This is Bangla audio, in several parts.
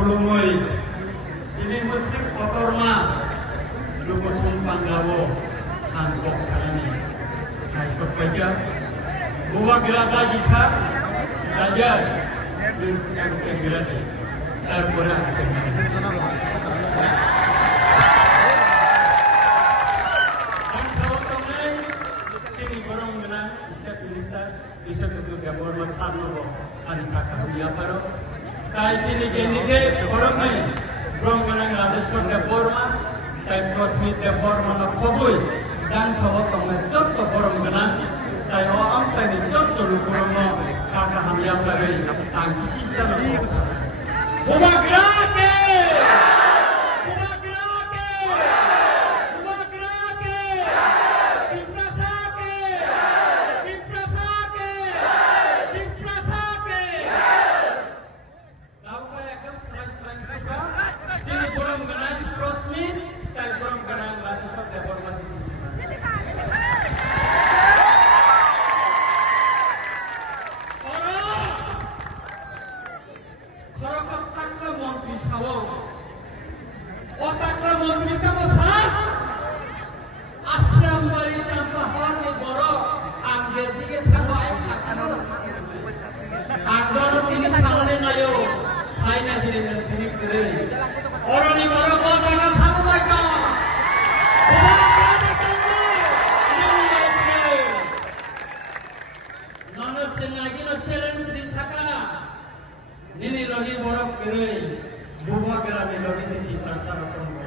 Kulumui ini musik kotorma Lukutum Pandawo Hantok Salani Nasyuk Baja Buwa Gelada Jika Saja Dilsikan Segera Terkurang Segera Dan Sawatonai Sini Borong Menang Istat Minister Bisa Tutup Gabor Masano Anika Kabiaparo Kai sini genike Borong Menang Borong Menang Rajasthan Deporma Tai Prosmit Deporma Naksobui Dan Sawatonai Jotto Borong Menang Tai Oam Sani Jotto Lukuroma Kaka Hamiapare Tangki Sisa Nakobsa Umagrake! Umagrake! Umagrake! Imprasake! Imprasake! Imprasake! Tahu kaya kan serai-serai kita? Sini Borong Menang Prosmit, tai Borong Menang Rajasthan Depormasi di sini. Otaklah Mantri kamu salah. Asram bari campah hati borok. Ambil dikit tangga kasar. Agak ini salahnya ayo. Hanya diri kiri. Orang ini borok jangan satu mereka. Nanot sengaja no challenge di saka. Nini lagi borok kiri. Buwa kerana lagi sini prasara kamu.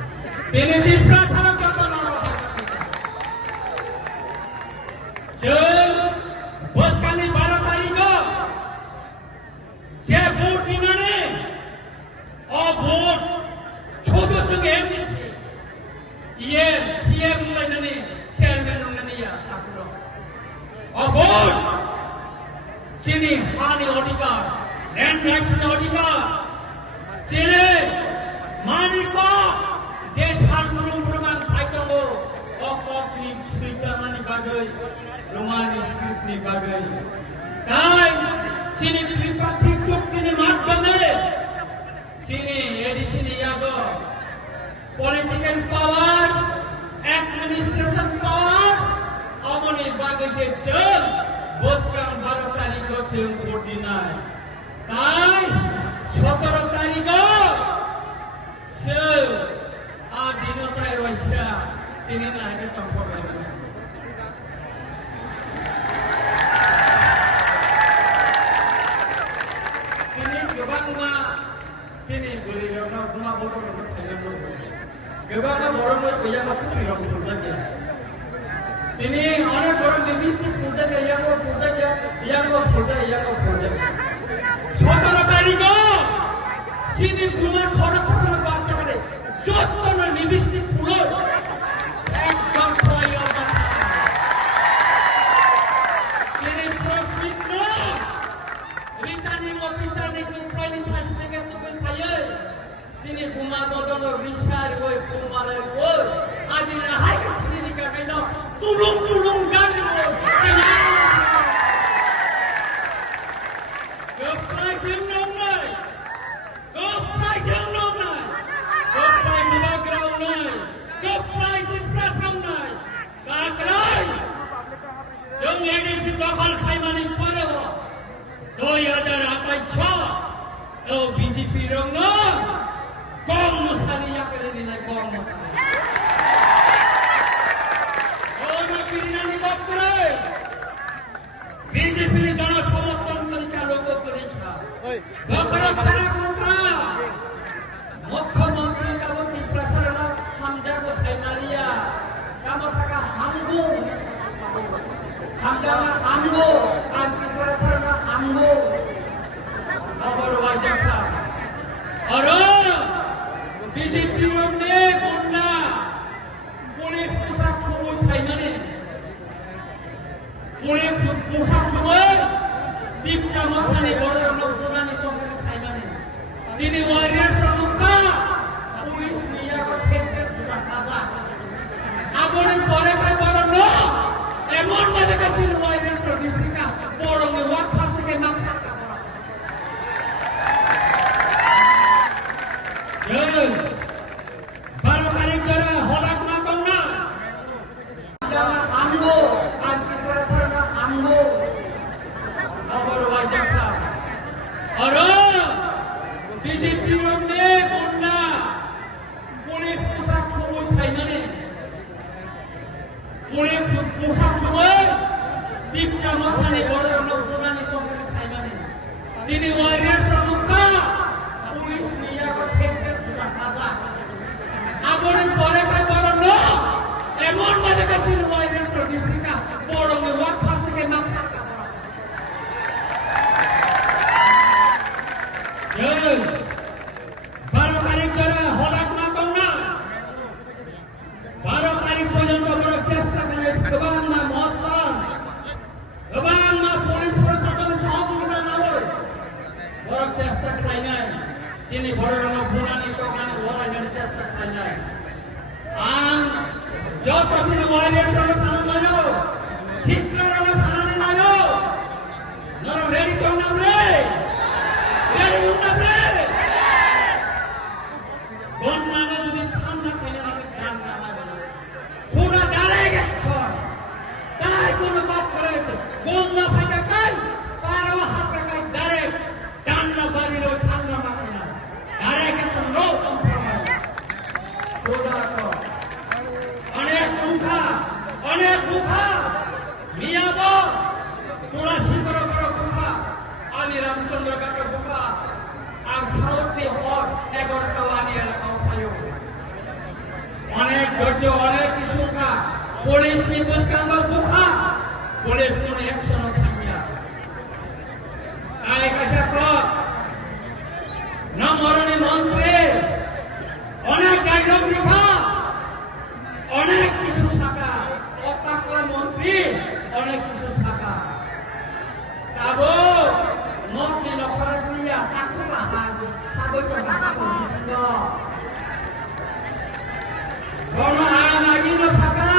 Ini di prasara kamu orang. Jel, bos kami para tarigo. Saya vote di mana? Oh vote, छोटो छोटे MDC. ये CM mulai nani, chairman nani ya takuro. Oh vote, sini hani odikar, land rights odikar. Sini, maniko, jesal burung-burungan saikamu, okok ni cerita mani bagai, romani skrip ni bagai. Kai, sini pripat hidup kini matbane, sini sini yago, political power, administration power, amoni bagai secel, boskan baru tariko ceng koordinat. Kai. 17 তারিখ সে আদিনতায় রয়েছে তিনি নাইকে সম্পর্ক তিনি গোবাংমা তিনি গলিরনা গুমা বড় বড় থাইলান্ড গোবাংমা বড় বড় কইয়া শ্রীরাম পূজা তিনি অনেক বড় নিবিষ্ট পূজা ইয়াগো পূজা ইয়াগো পূজা 17 তারিখ চিনি গুমা খরচ করে বাচ্চা করে যত নিবিষ্ট পুরো একদম তিনি প্রকৃত রিটার্নিং অফিসার নিকল প্রাইনি সার্টিফিকেট তুই পাইয়ে চিনি গুমা বদল রিসার ওই কুমারের ওই আজি হাই চিনি নিকা কেন তুলুং গান দখল খাইমানি পরেও 2028 বিজেপি রঙ কর্মচারী করে দিলে কর্মচারী বিজেপির জনসমর্থন পরীক্ষা লোক পরীক্ষা মুখ্যমন্ত্রী কাবতী প্রসারণ হামজা গোসাই মারিয়া কামসাকা হামগো হামজা হামগো আর কি প্রসারণ হামগো খবর ওয়াজাকা আর বিজেপি রমনে বন্যা পুলিশ পোশাক খবর খাইমানে পুলিশ পোশাক খবর দীপটা মাথানে বড় আমরা পুরানি কোম্পানি খাইমানে তিনি ওয়ারিয়ার্স প্রমুখা পুলিশ নিয়া সেন্টার সুরা কাজা আগরে পরে খাই বড় ন এমন ভাবে কাছিল ওয়ারিয়ার্স প্রতিফিকা বড় ওয়াক থেকে মাথা CCTV বন্যা পুলিশ পোশাক সময় ফাইনালি পুলিশ পোশাক সময় দীপটা মাথানে বড় প্রধানী কোম্পানি ফাইনালি তিনি ওয়ারিয়ার সমুখা পুলিশ নিয়ে সেক্টর সুরা কাজা আগরের পরে কাজ বড় ন এমন মানে কাছে ওয়ারিয়ার সার্টিফিকেট বড় ওয়াক্ফ থেকে মাথা কাটা 12 তারিখ ধরে হঠাৎ না কন্যা 12 তারিখ পর্যন্ত করার চেষ্টা করে গোবাং না মহস্থান গোবাং না পুলিশ প্রশাসনের সহযোগিতা না করার চেষ্টা খাই নাই চিনি বড় রঙ বুনানি টকানি ওয়াইনের চেষ্টা খাই নাই আন যত চিনি ওয়াইনের সঙ্গে সানান নাইও শিক্ষা রঙ সানানি নাইও নর রেডি তো নাম রে রেডি নাম রে বন্যানো যদি ঠান্ডা খাইলে আমাকে গান না লাগে পুরা দাঁড়ায় গেছে তাই কোনো বাদ করে বন্যা ফাইটা কাই পারো হাতে কাই দাঁড়ে ঠান্ডা বাড়ির ওই ঠান্ডা মাখে না দাঁড়ায় গেছে নো কম্প্রোমাইজ পুরা তো অনেক মুখা মিয়াব তোরা শিকর করো মুখা আলী রামচন্দ্র কাকে মুখা আর সারথী হক 11টাও আনি এলাকাও পাইও অনেক ধৈর্য অনেক কিছু খা পুলিশ নি মুস্কান মুখা পুলিশ কোন অ্যাকশন থামিয়া তাই কাছে কর নমরণী মন্ত্রী অনেক ডায়লগ রেখা অনেক কিছু শাখা অপাকলা মন্ত্রী অনেক কিছু শাখা তাবো মন্ত্রী নখরা দিয়া তাকুকা হাগো তো বাবা কইছিল কোন আইন আগিন শাখা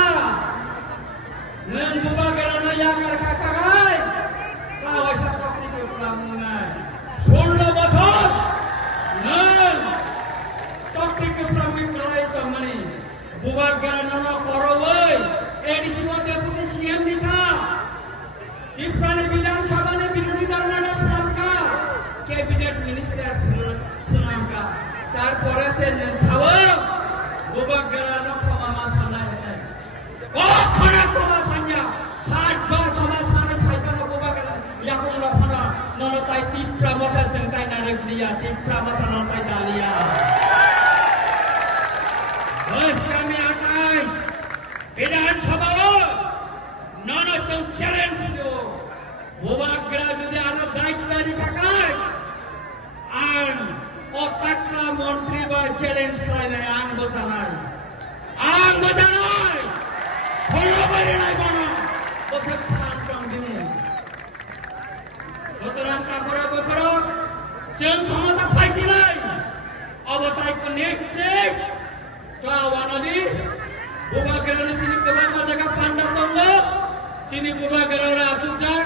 নেন বুবা গেরানা ইয়াকার কাকাগাই কাওয়াসা তকলিকে প্রামুনাই 16 বছর নেন তকলিকে প্রামুই করাই তমনি বুবা গেরানা করওই এডিশনাল ডেপুটি সিএম দিখা ত্রিপুরা বিধানসভা ने বিরোধী দল নেতা का कैबिनेट मिनिस्टर सुनाम का তারপরে সে সাওয়াব বুবা গেরানা ক্ষমা মাসানা है কখনো ক্ষমা সাঞ্জা 60 বার ক্ষমা সানা পাইতানো বুবা গেরানা ইয়াকুন লাফানা ননতাই ত্রিপুরা মতা জেনতাই না রেগলিয়া ত্রিপুরা মতা ননতাই ডালিয়া बस कमी 28 বিধানসভা নানা চ্যালেঞ্জ দিও ভূভাগ্রা যদি আরো দায়িত্বারি থাকায় আর অপাকলা মন্ত্রী বা চ্যালেঞ্জ করে নাই আং বোঝানাই ফলো করে নাই বনো ওসব খান কম দিনে সুতরাং তারপরে বকরো চেন ক্ষমতা পাইছি নাই অবতাই কো নেকচেক কাওয়ানদি ভূভাগ্রা তিনি কেবল জায়গা পান্ডা দঙ্গ Sini buba gerora acucar,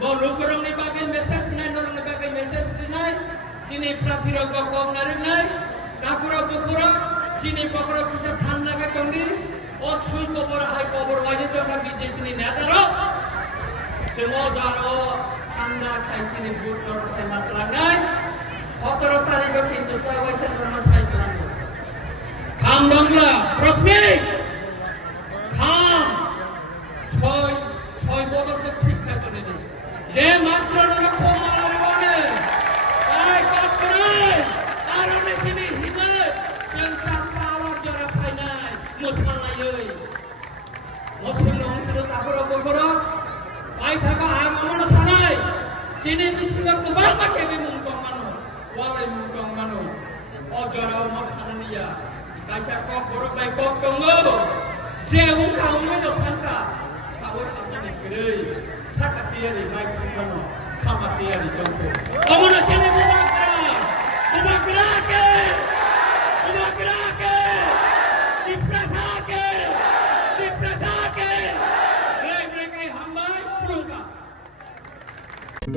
bau lukurong ni bagai meses nai, norong ni bagai meses nai. Sini prafiro gokong narik nai, kakura bukura, sini bakura kisah thanda ke tongdi, oh sui kobor hai kobor wajib tu kan BJP ni neta ro. Semua jaro thanda kai sini butor sai matlang nai, 17 tarik ke pintu tawai sai bermas hai pelan. Kham dongla, prosmi, kham, ছয় বছর ঠিক থাকে না যে মাত্র রকম মারার বলে তাই করে কারণে তিনি হিমত চিন্তা পাওয়ার জন্য পাই নাই মুসলমান নাই মুসলিম অংশের তারপর বকরা তাই থাকা আগমন সানাই চিনি বিশ্বকে কুবাল মাকে মুনকং মানো ওয়ালাই মুনকং মানো অজরাও মসখানিয়া কাইসা কক বড় বাই কক দঙ্গো যে উকা উমে দখানকা Sakatiari baik kono, kamatiari jongko. Kamu nak sini buba gerake, diprasake, mereka hambai pulungka.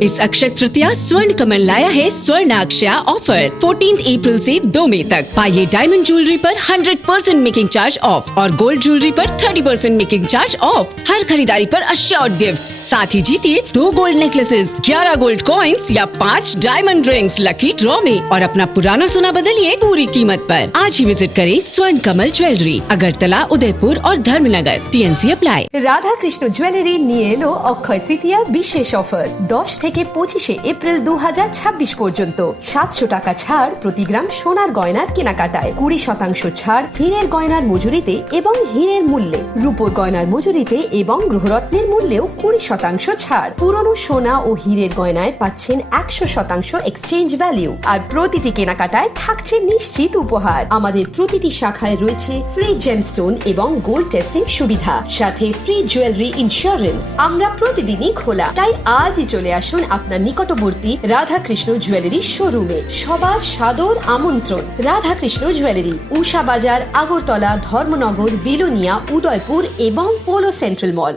इस अक्षय तृतीया स्वर्ण कमल लाया है स्वर्ण अक्षया ऑफर 14 अप्रैल से 2 मई तक। पाइए डायमंड ज्वेलरी पर 100% मेकिंग चार्ज ऑफ और गोल्ड ज्वेलरी पर 30% मेकिंग चार्ज ऑफ। हर खरीदारी पर अश्योर्ड गिफ्ट्स, साथ ही जीतिए 2 गोल्ड नेकलेसेस, 11 गोल्ड कॉइन्स या 5 डायमंड रिंग्स लकी ड्रॉ में और अपना पुराना सोना बदलिए पूरी कीमत पर। आज ही विजिट करें स्वर्ण कमल ज्वेलरी, अगरतला, उदयपुर और Dharmanagar. TNC apply. Radha Krishna jewellery নিয়ে এলো অক্ষয় তৃতীয়া বিশেষ অফার 10 থেকে 25 এপ্রিল 2026 পর্যন্ত। 700 টাকা ছাড় প্রতি গ্রাম সোনার গয়নার কেনাকাটায়, 20% ছাড় হীরের গয়নার মজুরিতে এবং হীরের মূল্যে, রূপোর গয়নার মজুরিতে এবং গ্রহরত্নের মূল্যেও 20% ছাড়। পুরনো সোনা ও হীরের গয়নায় পাচ্ছেন 100% এক্সচেঞ্জ ভ্যালু আর প্রতিটি কেনাকাটায় থাকছে নিশ্চিত উপহার। আমাদের প্রতিটি শাখায় রয়েছে ফ্রি জেমস্টোন এবং গোল্ড টেস্টিং সুবিধা, সাথে ফ্রি জুয়েলারি ইন্স্যুরেন্স। আমরা প্রতিদিনই খোলা, তাই আজই চলে আসুন আপনার নিকটবর্তী রাধাকৃষ্ণ জুয়েলারি শোরুমে। সবার সাদর আমন্ত্রণ। রাধাকৃষ্ণ জুয়েলারি, উষা বাজার, আগরতলা, ধর্মনগর, বিলোনিয়া, উদয়পুর এবং পোলো সেন্ট্রাল মল।